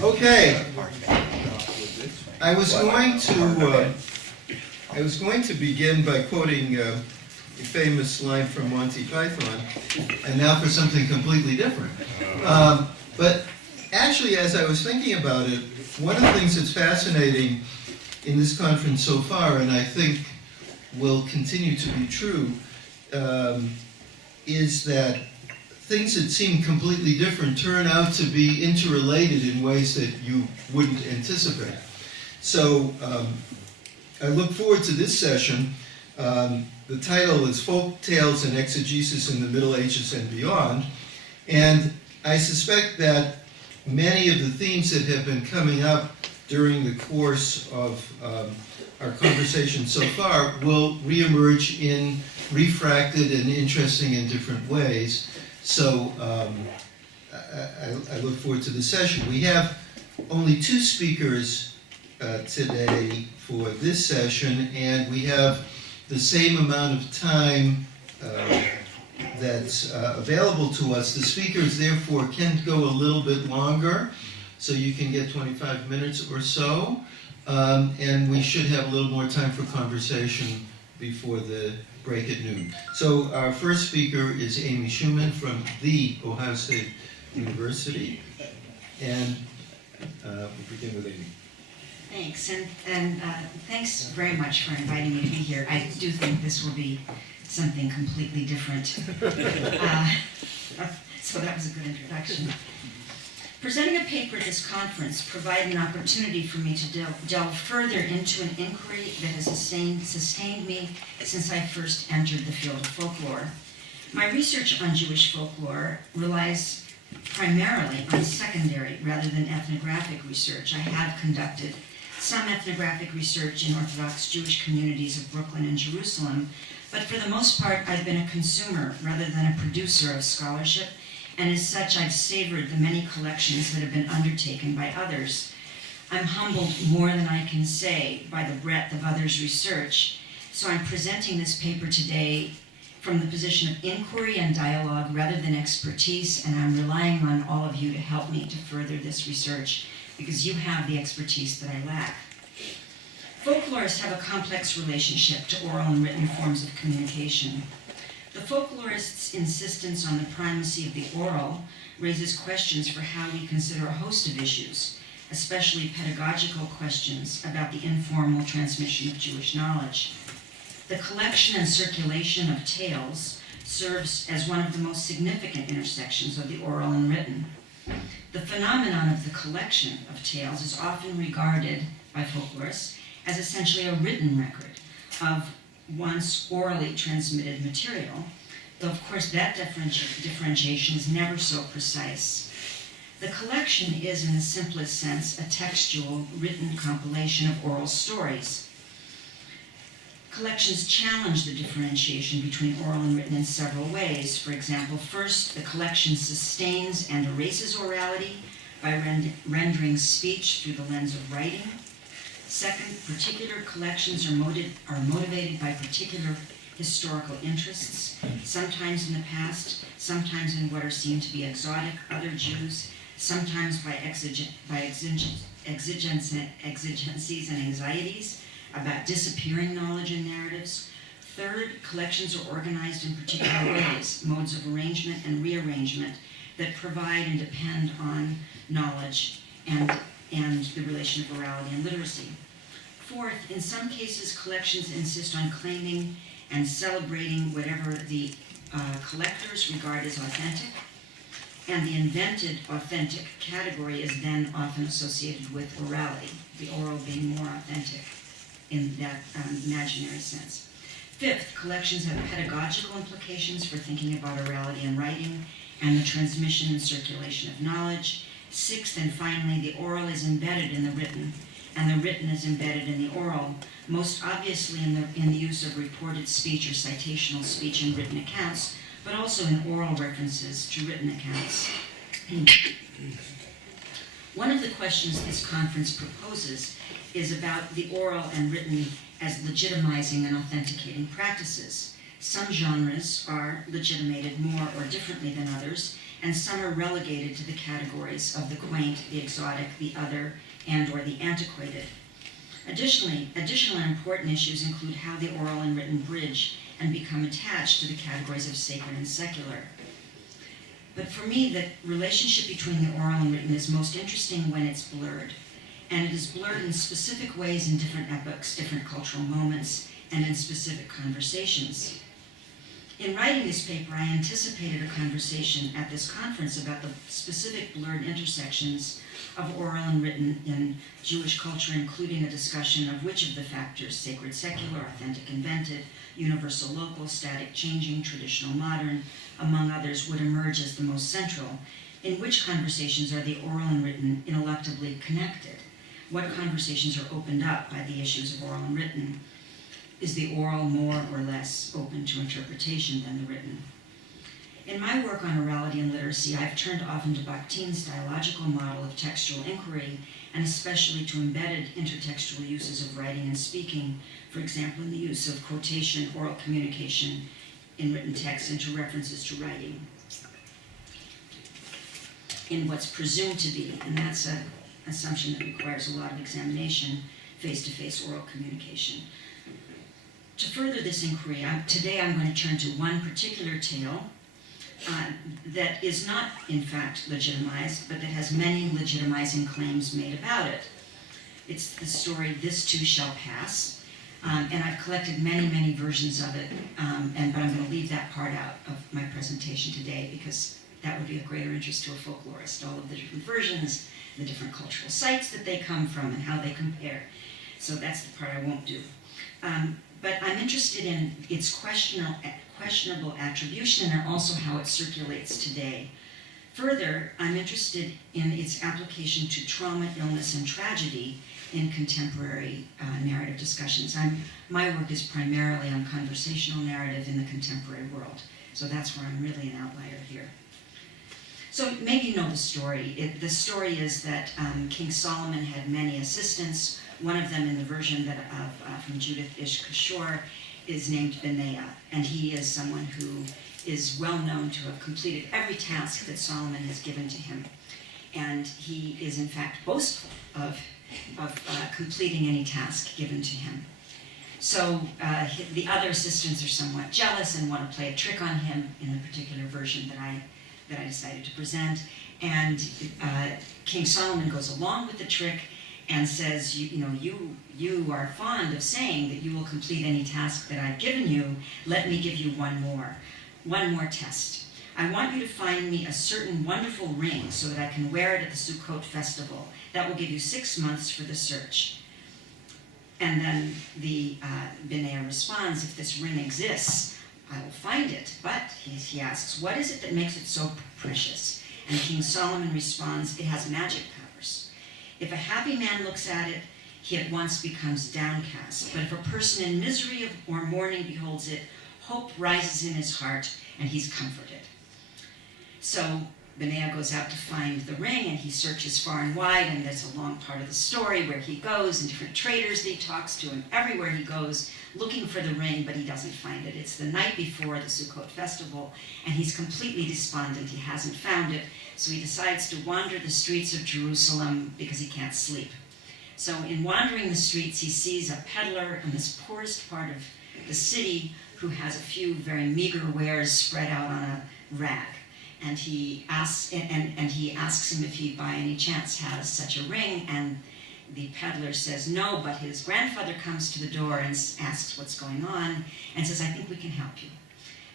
Okay. I was going to begin by quoting a famous line from Monty Python, and now for something completely different. But actually, as I was thinking about it, one of the things that's fascinating in this conference so far, and I think will continue to be true, is that things that seem completely different turn out to be interrelated in ways that you wouldn't anticipate. So I look forward to this session. The title is Folk Tales and Exegesis in the Middle Ages and Beyond. And I suspect that many of the themes that have been coming up during the course of our conversation so far will reemerge in refracted and interesting and different ways. So I look forward to the session. We have only two speakers today for this session, and we have the same amount of time that's available to us. The speakers, therefore, can go a little bit longer, so you can get 25 minutes or so, and we should have a little more time for conversation before the break at noon. So our first speaker is Amy Shuman from the Ohio State University, and we'll begin with Amy. Thanks, and thanks very much for inviting me to be here. I do think this will be something completely different. So that was a good introduction. Presenting a paper at this conference provided an opportunity for me to delve further into an inquiry that has sustained me since I first entered the field of folklore. My research on Jewish folklore relies primarily on secondary rather than ethnographic research. I have conducted some ethnographic research in Orthodox Jewish communities of Brooklyn and Jerusalem, but for the most part I've been a consumer rather than a producer of scholarship, and as such I've savored the many collections that have been undertaken by others. I'm humbled more than I can say by the breadth of others' research, so I'm presenting this paper today from the position of inquiry and dialogue rather than expertise, and I'm relying on all of you to help me to further this research, because you have the expertise that I lack. Folklorists have a complex relationship to oral and written forms of communication. The folklorists' insistence on the primacy of the oral raises questions for how we consider a host of issues, especially pedagogical questions about the informal transmission of Jewish knowledge. The collection and circulation of tales serves as one of the most significant intersections of the oral and written. The phenomenon of the collection of tales is often regarded by folklorists as essentially a written record of once orally transmitted material, though of course that differentiation is never so precise. The collection is, in the simplest sense, a textual, written compilation of oral stories. Collections challenge the differentiation between oral and written in several ways. For example, first, the collection sustains and erases orality by rendering speech through the lens of writing. Second, particular collections are motivated by particular historical interests, sometimes in the past, sometimes in what are seen to be exotic other Jews, sometimes by exigencies and anxieties about disappearing knowledge and narratives. Third, collections are organized in particular ways, modes of arrangement and rearrangement that provide and depend on knowledge and the relation of orality and literacy. Fourth, in some cases, collections insist on claiming and celebrating whatever the collectors regard as authentic, and the invented authentic category is then often associated with orality, the oral being more authentic in that imaginary sense. Fifth, collections have pedagogical implications for thinking about orality and writing and the transmission and circulation of knowledge. Sixth, and finally, the oral is embedded in the written, and the written is embedded in the oral, most obviously in the use of reported speech or citational speech in written accounts, but also in oral references to written accounts. One of the questions this conference proposes is about the oral and written as legitimizing and authenticating practices. Some genres are legitimated more or differently than others, and some are relegated to the categories of the quaint, the exotic, the other, and/or the antiquated. Additionally, additional and important issues include how the oral and written bridge and become attached to the categories of sacred and secular. But for me, the relationship between the oral and written is most interesting when it's blurred. And it is blurred in specific ways in different epochs, different cultural moments, and in specific conversations. In writing this paper, I anticipated a conversation at this conference about the specific blurred intersections of oral and written in Jewish culture, including a discussion of which of the factors, sacred secular, authentic invented, universal local, static changing, traditional modern, among others, would emerge as the most central. In which conversations are the oral and written ineluctably connected? What conversations are opened up by the issues of oral and written? Is the oral more or less open to interpretation than the written? In my work on orality and literacy, I've turned often to Bakhtin's dialogical model of textual inquiry, and especially to embedded intertextual uses of writing and speaking, for example, in the use of quotation, oral communication in written text, and to references to writing in what's presumed to be, and that's an assumption that requires a lot of examination, face-to-face oral communication. To further this inquiry, today I'm going to turn to one particular tale that is not, in fact, legitimized, but that has many legitimizing claims made about it. It's the story, This Too Shall Pass, and I've collected many, many versions of it, but I'm going to leave that part out of my presentation today because that would be of greater interest to a folklorist, all of the different versions, the different cultural sites that they come from, and how they compare. So that's the part I won't do. But I'm interested in its questionable attribution and also how it circulates today. Further, I'm interested in its application to trauma, illness, and tragedy in contemporary narrative discussions. My work is primarily on conversational narrative in the contemporary world, so that's where I'm really an outlier here. So maybe you know the story. The story is that King Solomon had many assistants. One of them, in the version that from Judith Ish Kishore, is named Benaiah, and he is someone who is well known to have completed every task that Solomon has given to him. And he is in fact boastful of completing any task given to him. So the other assistants are somewhat jealous and want to play a trick on him in the particular version that I decided to present. And King Solomon goes along with the trick and says, you are fond of saying that you will complete any task that I've given you. Let me give you one more test. I want you to find me a certain wonderful ring so that I can wear it at the Sukkot festival. That will give you 6 months for the search. And then the Benaiah responds, if this ring exists, I will find it. But, he asks, what is it that makes it so precious? And King Solomon responds, it has magic powers. If a happy man looks at it, he at once becomes downcast. But if a person in misery or mourning beholds it, hope rises in his heart, and he's comforted. So Benaiah goes out to find the ring, and he searches far and wide, and there's a long part of the story where he goes, and different traders that he talks to, and everywhere he goes, looking for the ring, but he doesn't find it. It's the night before the Sukkot festival, and he's completely despondent. He hasn't found it, so he decides to wander the streets of Jerusalem because he can't sleep. So in wandering the streets, he sees a peddler in this poorest part of the city who has a few very meager wares spread out on a rag. And he asks him if he by any chance has such a ring, and the peddler says no, but his grandfather comes to the door and asks what's going on, and says, I think we can help you.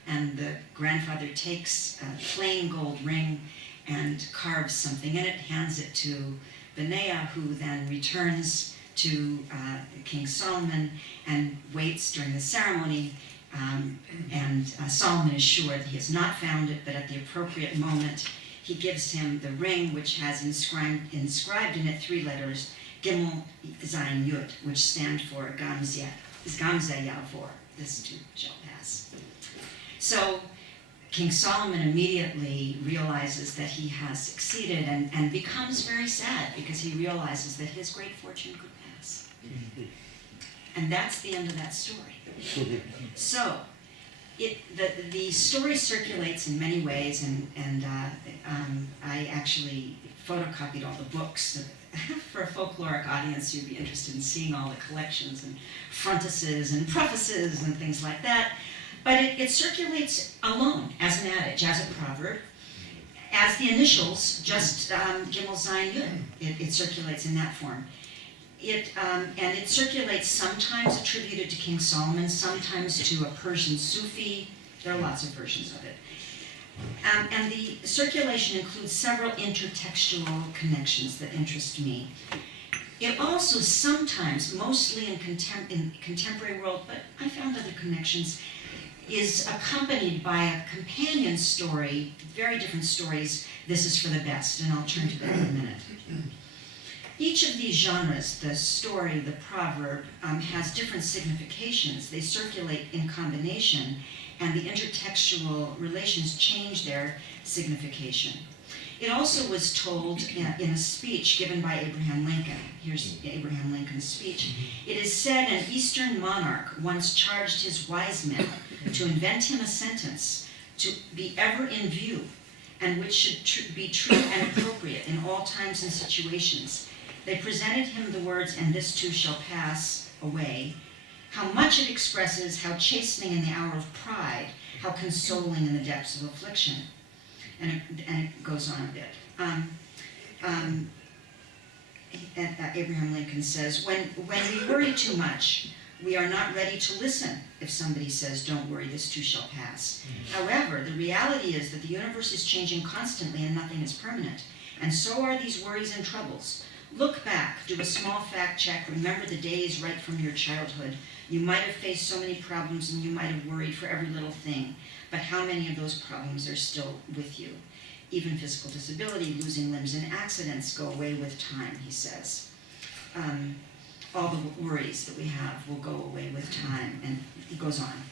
And the grandfather takes a plain gold ring and carves something in it, hands it to Benaiah, who then returns to King Solomon and waits during the ceremony. Solomon is sure that he has not found it, but at the appropriate moment, he gives him the ring, which has inscribed in it 3 letters, Gimel Zayin Yud, which stand for Gamze Yavor, this too shall pass. So King Solomon immediately realizes that he has succeeded and becomes very sad because he realizes that his great fortune could pass. And that's the end of that story. So, The story circulates in many ways, and I actually photocopied all the books. For a folkloric audience, you'd be interested in seeing all the collections and frontises and prefaces and things like that. But it circulates alone, as an adage, as a proverb, as the initials, just Gimel Zayin Yud. It circulates in that form. And it circulates sometimes attributed to King Solomon, sometimes to a Persian Sufi. There are lots of versions of it. And the circulation includes several intertextual connections that interest me. It also sometimes, mostly in contemporary world, but I found other connections, is accompanied by a companion story, very different stories. This is for the best, and I'll turn to that in a minute. Each of these genres, the story, the proverb, has different significations. They circulate in combination, and the intertextual relations change their signification. It also was told in a speech given by Abraham Lincoln. Here's Abraham Lincoln's speech. It is said an Eastern monarch once charged his wise men to invent him a sentence to be ever in view, and which should be true and appropriate in all times and situations. They presented him the words, "And this too shall pass away." How much it expresses, how chastening in the hour of pride, how consoling in the depths of affliction. And it goes on a bit. Abraham Lincoln says, when we worry too much, we are not ready to listen if somebody says, "Don't worry, this too shall pass." However, the reality is that the universe is changing constantly and nothing is permanent. And so are these worries and troubles. Look back, do a small fact check, remember the days right from your childhood. You might have faced so many problems and you might have worried for every little thing, but how many of those problems are still with you? Even physical disability, losing limbs in accidents go away with time, he says. All the worries that we have will go away with time, and he goes on.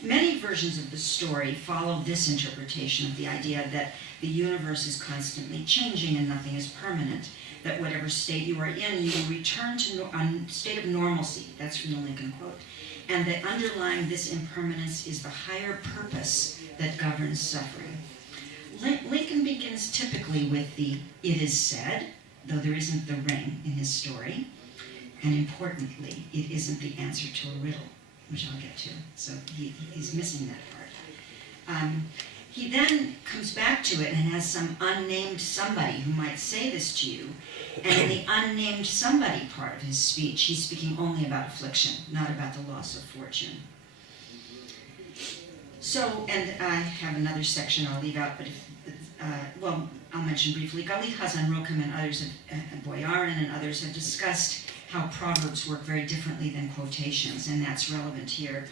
Many versions of the story follow this interpretation of the idea that the universe is constantly changing and nothing is permanent, that whatever state you are in, you will return to a state of normalcy. That's from the Lincoln quote. And that underlying this impermanence is the higher purpose that governs suffering. Lincoln begins typically with the "it is said," though there isn't the ring in his story. And importantly, it isn't the answer to a riddle, which I'll get to. So he's missing that part. He then comes back to it and has some unnamed somebody who might say this to you. And in the unnamed somebody part of his speech, he's speaking only about affliction, not about the loss of fortune. So, and I have another section I'll leave out, but I'll mention briefly. Galit Hazan Rokem and others, Boyarin and others have discussed how proverbs work very differently than quotations, and that's relevant here.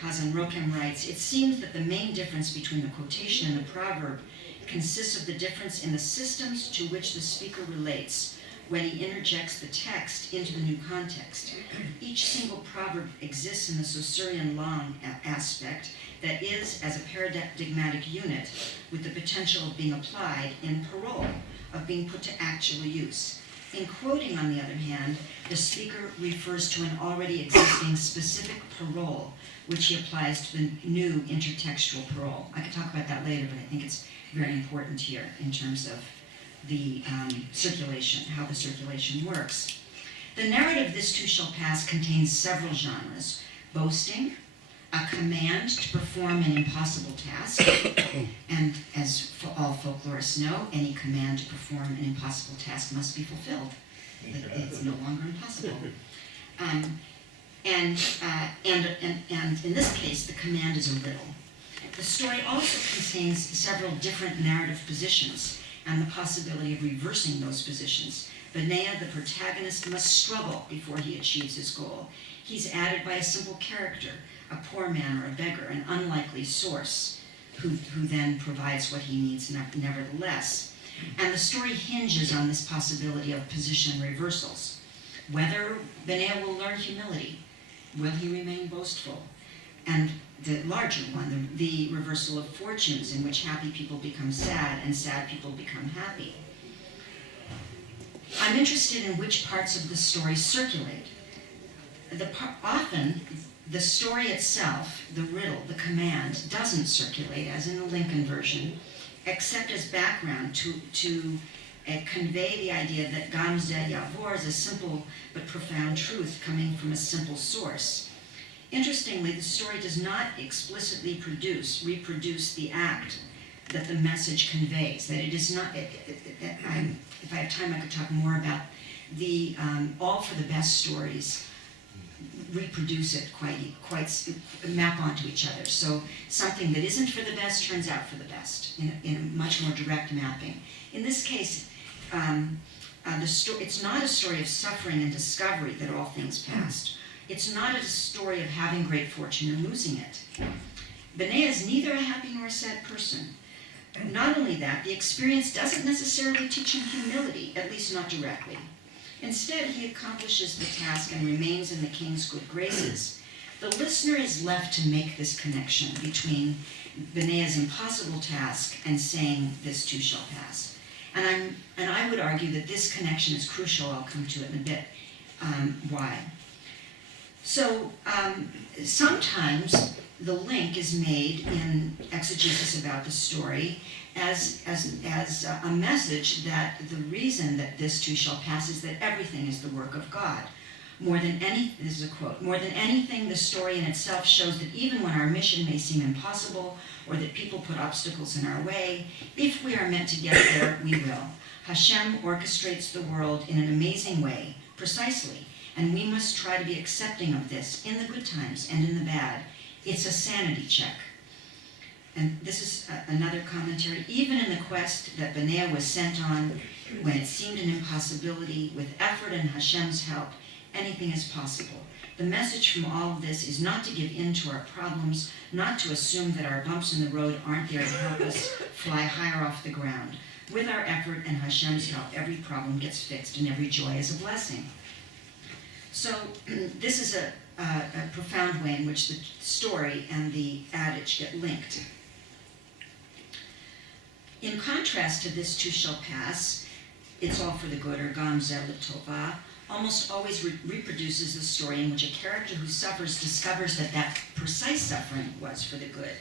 Hazan Rokem writes, "It seems that the main difference between the quotation and the proverb consists of the difference in the systems to which the speaker relates when he interjects the text into the new context. Each single proverb exists in the Saussurian long aspect, that is, as a paradigmatic unit, with the potential of being applied in parole, of being put to actual use. In quoting, on the other hand, the speaker refers to an already existing specific parole, which he applies to the new intertextual parole." I could talk about that later, but I think it's very important here in terms of the circulation, how the circulation works. The narrative "This Too Shall Pass" contains several genres: boasting, a command to perform an impossible task, and as all folklorists know, any command to perform an impossible task must be fulfilled. It's no longer impossible. And in this case, the command is a riddle. The story also contains several different narrative positions and the possibility of reversing those positions. Benaiah, the protagonist, must struggle before he achieves his goal. He's added by a simple character, a poor man or a beggar, an unlikely source, who then provides what he needs nevertheless. And the story hinges on this possibility of position reversals. Whether Benaiah will learn humility, will he remain boastful? And the larger one, the reversal of fortunes, in which happy people become sad and sad people become happy. I'm interested in which parts of the story circulate. Often, The story itself, the riddle, the command, doesn't circulate, as in the Lincoln version, except as background to convey the idea that Gamze Yavor is a simple but profound truth coming from a simple source. Interestingly, the story does not explicitly reproduce the act that the message conveys. That it is not. If I have time, I could talk more about the all for the best stories. Reproduce it quite map onto each other. So something that isn't for the best turns out for the best in a much more direct mapping. In this case, it's not a story of suffering and discovery that all things passed. It's not a story of having great fortune and losing it. Benea is neither a happy nor a sad person. Not only that, the experience doesn't necessarily teach him humility, at least not directly. Instead, he accomplishes the task and remains in the king's good graces. The listener is left to make this connection between Benea's impossible task and saying, "This too shall pass." And I would argue that this connection is crucial. I'll come to it in a bit. Why? So sometimes the link is made in exegesis about the story as a message that the reason that this too shall pass is that everything is the work of God. This is a quote, "More than anything, the story in itself shows that even when our mission may seem impossible or that people put obstacles in our way, if we are meant to get there, we will. Hashem orchestrates the world in an amazing way, precisely, and we must try to be accepting of this in the good times and in the bad. It's a sanity check." And this is another commentary. Even in the quest that Benea was sent on, when it seemed an impossibility, with effort and Hashem's help, anything is possible. The message from all of this is not to give in to our problems, not to assume that our bumps in the road aren't there to help us fly higher off the ground. With our effort and Hashem's help, every problem gets fixed and every joy is a blessing. So this is a profound way in which the story and the adage get linked. In contrast to "This too shall pass," "It's all for the good," or Gamze L'Tova, almost always reproduces the story in which a character who suffers discovers that precise suffering was for the good.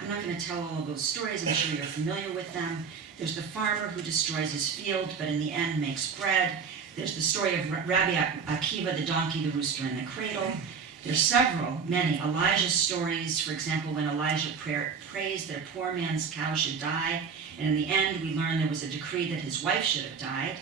I'm not going to tell all of those stories. I'm sure you're familiar with them. There's the farmer who destroys his field, but in the end makes bread. There's the story of Rabbi Akiva, the donkey, the rooster, and the cradle. There's many Elijah stories. For example, when Elijah prays that a poor man's cow should die, and in the end we learn there was a decree that his wife should have died.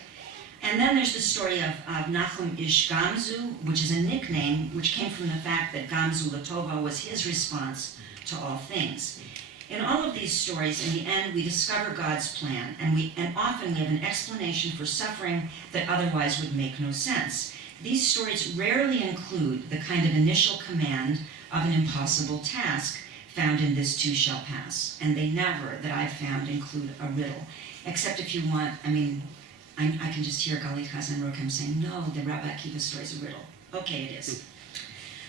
And then there's the story of Nachum Ish Gamzu, which is a nickname which came from the fact that Gamzu L'Tova was his response to all things. In all of these stories, in the end, we discover God's plan, and often we have an explanation for suffering that otherwise would make no sense. These stories rarely include the kind of initial command of an impossible task found in "This too shall pass," and they never, that I've found, include a riddle. Except if you want, I can just hear Gali Kazan Rokem saying, "No, the Rabbi Akiva story is a riddle." Okay, it is.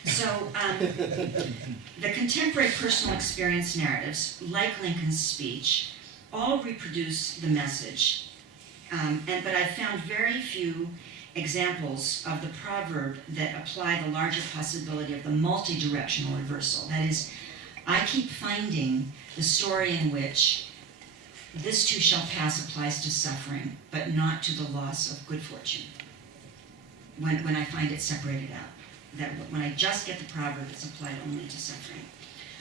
So the contemporary personal experience narratives, like Lincoln's speech, all reproduce the message. But I've found very few examples of the proverb that apply the larger possibility of the multi-directional reversal. That is, I keep finding the story in which "This too shall pass" applies to suffering, but not to the loss of good fortune. When I find it separated out. That when I just get the proverb, it's applied only to suffering.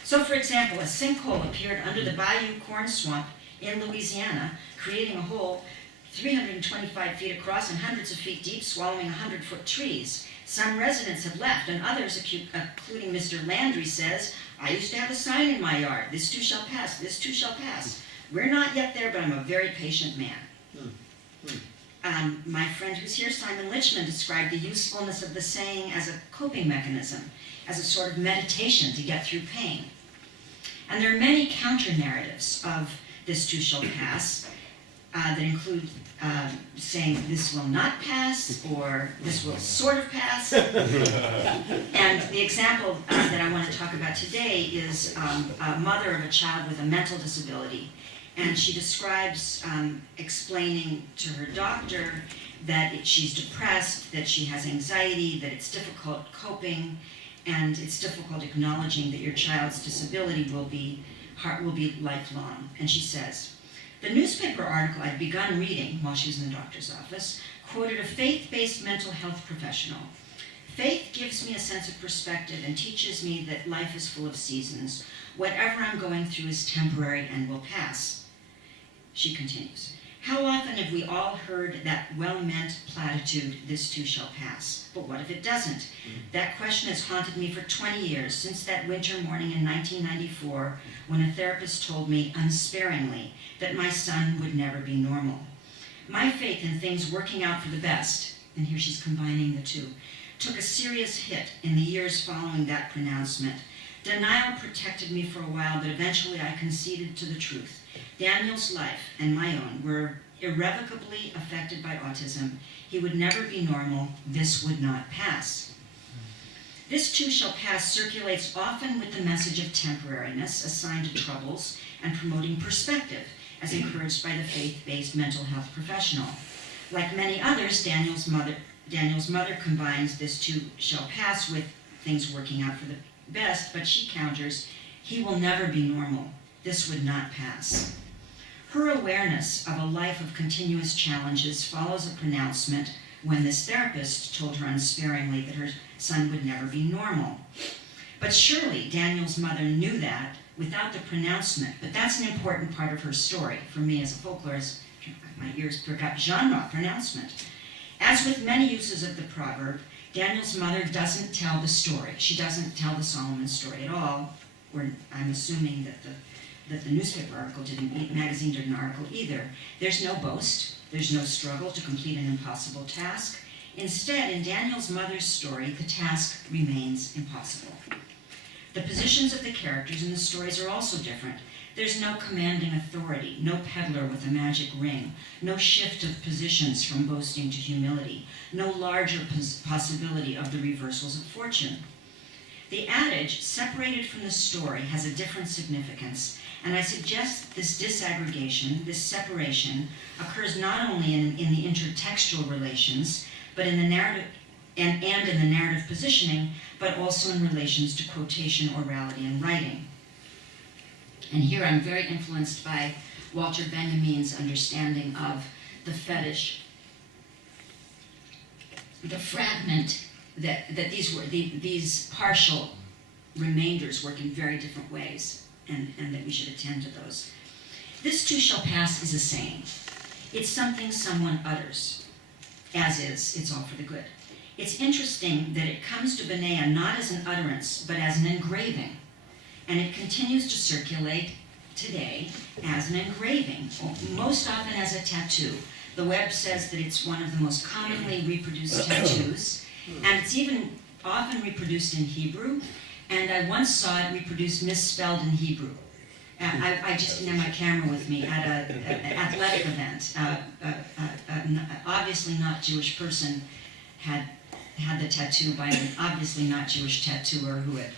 So, for example, a sinkhole appeared under the Bayou corn swamp in Louisiana, creating a hole 325 feet across and hundreds of feet deep, swallowing 100-foot trees. Some residents have left, and others, including Mr. Landry, says, "I used to have a sign in my yard, 'This too shall pass, this too shall pass.' We're not yet there, but I'm a very patient man." My friend who's here, Simon Lichman, described the usefulness of the saying as a coping mechanism, as a sort of meditation to get through pain. And there are many counter-narratives of "This too shall pass" that include saying "this will not pass" or "this will sort of pass." And the example that I want to talk about today is a mother of a child with a mental disability. And she describes explaining to her doctor that she's depressed, that she has anxiety, that it's difficult coping. and it's difficult acknowledging that your child's disability will be lifelong. And she says, the newspaper article I'd begun reading while she was in the doctor's office quoted a faith-based mental health professional. Faith gives me a sense of perspective and teaches me that life is full of seasons. Whatever I'm going through is temporary and will pass. She continues, how often have we all heard that well-meant platitude, this too shall pass? But what if it doesn't? That question has haunted me for 20 years, since that winter morning in 1994, when a therapist told me unsparingly that my son would never be normal. My faith in things working out for the best, and here she's combining the two, took a serious hit in the years following that pronouncement. Denial protected me for a while, but eventually I conceded to the truth. Daniel's life and my own were irrevocably affected by autism. He would never be normal. This would not pass. This too shall pass circulates often with the message of temporariness assigned to troubles and promoting perspective, as encouraged by the faith-based mental health professional. Like many others, Daniel's mother combines this too shall pass with things working out for the best, but she counters, he will never be normal. This would not pass. Her awareness of a life of continuous challenges follows a pronouncement when this therapist told her unsparingly that her son would never be normal. But surely Daniel's mother knew that without the pronouncement, but that's an important part of her story. For me as a folklorist, my ears perk up, genre, pronouncement. As with many uses of the proverb, Daniel's mother doesn't tell the story. She doesn't tell the Solomon story at all, or I'm assuming that the newspaper article magazine did an article either. There's no boast. There's no struggle to complete an impossible task. Instead, in Daniel's mother's story, the task remains impossible. The positions of the characters in the stories are also different. There's no commanding authority, no peddler with a magic ring, no shift of positions from boasting to humility, no larger possibility of the reversals of fortune. The adage, separated from the story, has a different significance, and I suggest this disaggregation, this separation, occurs not only in the intertextual relations, but in the narrative and in the narrative positioning, but also in relations to quotation, orality, and writing. And here I'm very influenced by Walter Benjamin's understanding of the fetish, the fragment, that these partial remainders work in very different ways, and that we should attend to those. This too shall pass is a saying. It's something someone utters, as is, it's all for the good. It's interesting that it comes to Benea not as an utterance, but as an engraving, and it continues to circulate today as an engraving, most often as a tattoo. The web says that it's one of the most commonly reproduced tattoos, and it's even often reproduced in Hebrew, and I once saw it reproduced misspelled in Hebrew. I just didn't have my camera with me at an athletic event. Obviously not Jewish person had the tattoo by an obviously not Jewish tattooer who had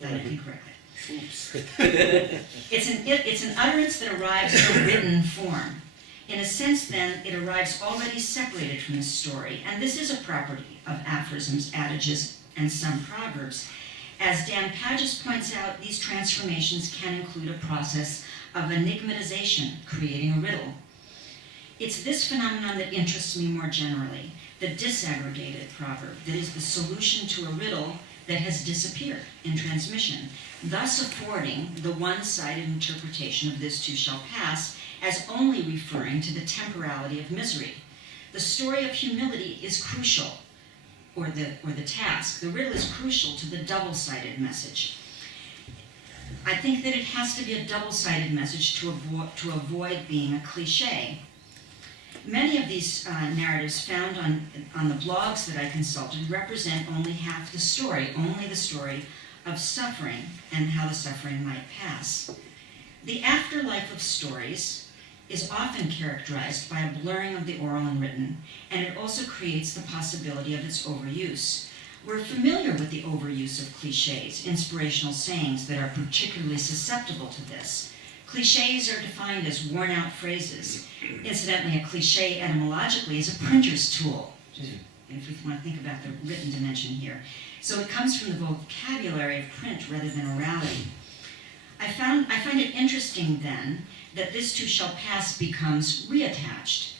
done it incorrectly. Oops. It's an utterance that arrives in a written form. In a sense, then, it arrives already separated from the story, and this is a property of aphorisms, adages, and some proverbs. As Dan Pages points out, these transformations can include a process of enigmatization, creating a riddle. It's this phenomenon that interests me more generally, the disaggregated proverb, that is the solution to a riddle that has disappeared in transmission, thus affording the one-sided interpretation of this too shall pass as only referring to the temporality of misery. The story of humility is crucial, or the task. The riddle is crucial to the double-sided message. I think that it has to be a double-sided message to avoid being a cliche. Many of these narratives found on the blogs that I consulted represent only half the story of suffering and how the suffering might pass. The afterlife of stories is often characterized by a blurring of the oral and written, and it also creates the possibility of its overuse. We're familiar with the overuse of cliches, inspirational sayings that are particularly susceptible to this. Cliches are defined as worn-out phrases. Incidentally, a cliche etymologically is a printer's tool. if we want to think about the written dimension here. So it comes from the vocabulary of print rather than orality. I find it interesting then that this too shall pass becomes reattached,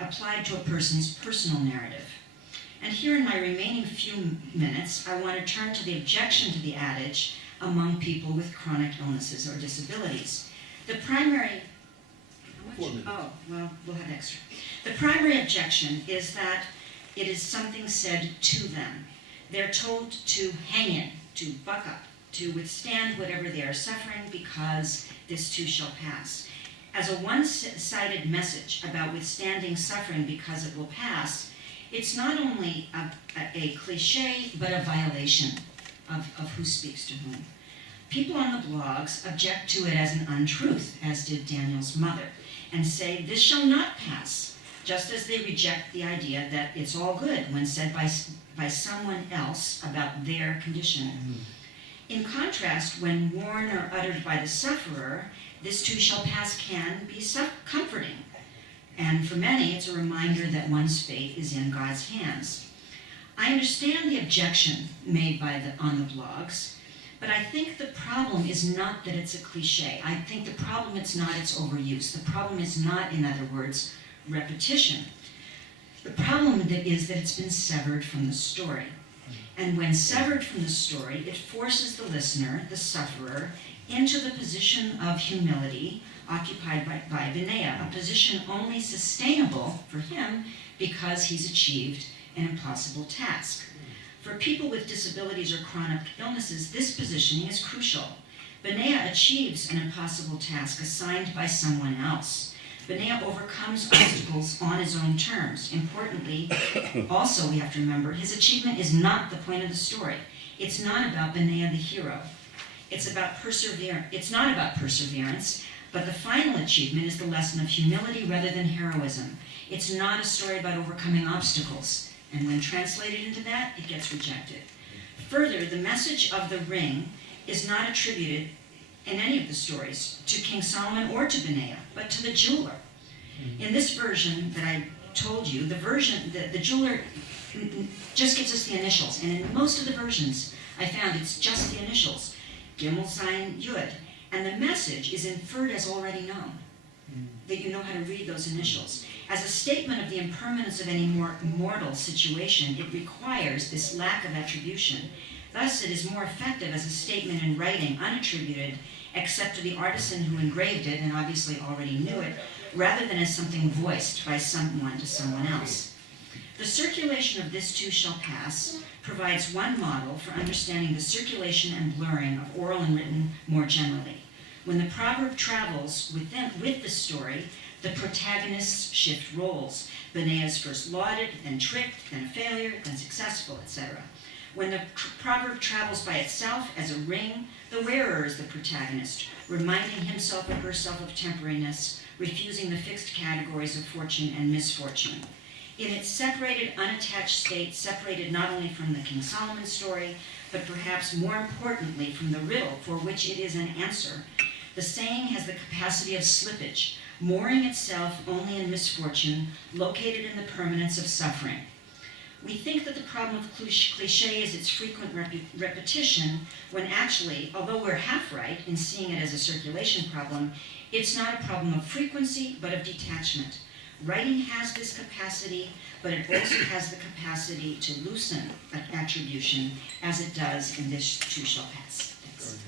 applied to a person's personal narrative. And here in my remaining few minutes, I want to turn to the objection to the adage among people with chronic illnesses or disabilities. The primary, oh, well, we'll have extra. The primary objection is that it is something said to them. They're told to hang in, to buck up, to withstand whatever they are suffering because this too shall pass. As a one-sided message about withstanding suffering because it will pass, it's not only a cliche, but a violation of who speaks to whom. People on the blogs object to it as an untruth, as did Daniel's mother, and say, this shall not pass, just as they reject the idea that it's all good when said by someone else about their condition. Mm-hmm. In contrast, when worn or uttered by the sufferer, this too shall pass can be comforting. And for many, it's a reminder that one's fate is in God's hands. I understand the objection made on the blogs, but I think the problem is not that it's a cliche. I think the problem is not its overuse. The problem is not, in other words, repetition. The problem is that it's been severed from the story. And when severed from the story, it forces the listener, the sufferer, into the position of humility occupied by Benaiah, a position only sustainable for him because he's achieved an impossible task. For people with disabilities or chronic illnesses, this positioning is crucial. Benaiah achieves an impossible task assigned by someone else. Benaiah overcomes obstacles on his own terms. Importantly, also we have to remember, his achievement is not the point of the story. It's not about Benaiah the hero. It's about perseverance. It's not about perseverance, but the final achievement is the lesson of humility rather than heroism. It's not a story about overcoming obstacles, and when translated into that, it gets rejected. Further, the message of the ring is not attributed in any of the stories to King Solomon or to Benaiah, but to the jeweler. In this version that I told you, the jeweler just gives us the initials, and in most of the versions I found it's just the initials, Gimel, Zayin, Yud, and the message is inferred as already known, that you know how to read those initials. As a statement of the impermanence of any more mortal situation, it requires this lack of attribution. Thus, it is more effective as a statement in writing, unattributed, except to the artisan who engraved it and obviously already knew it, rather than as something voiced by someone to someone else. The circulation of this too shall pass provides one model for understanding the circulation and blurring of oral and written more generally. When the proverb travels with the story, the protagonists shift roles. Benaiah is first lauded, then tricked, then a failure, then successful, etc. When the proverb travels by itself as a ring, the wearer is the protagonist, reminding himself or herself of temporariness, refusing the fixed categories of fortune and misfortune. In its separated, unattached state, separated not only from the King Solomon story, but perhaps more importantly from the riddle for which it is an answer, the saying has the capacity of slippage, mooring itself only in misfortune, located in the permanence of suffering. We think that the problem of cliché is its frequent repetition, when actually, although we're half right in seeing it as a circulation problem, it's not a problem of frequency, but of detachment. Writing has this capacity, but it also has the capacity to loosen attribution, as it does in this too shall pass. Thanks.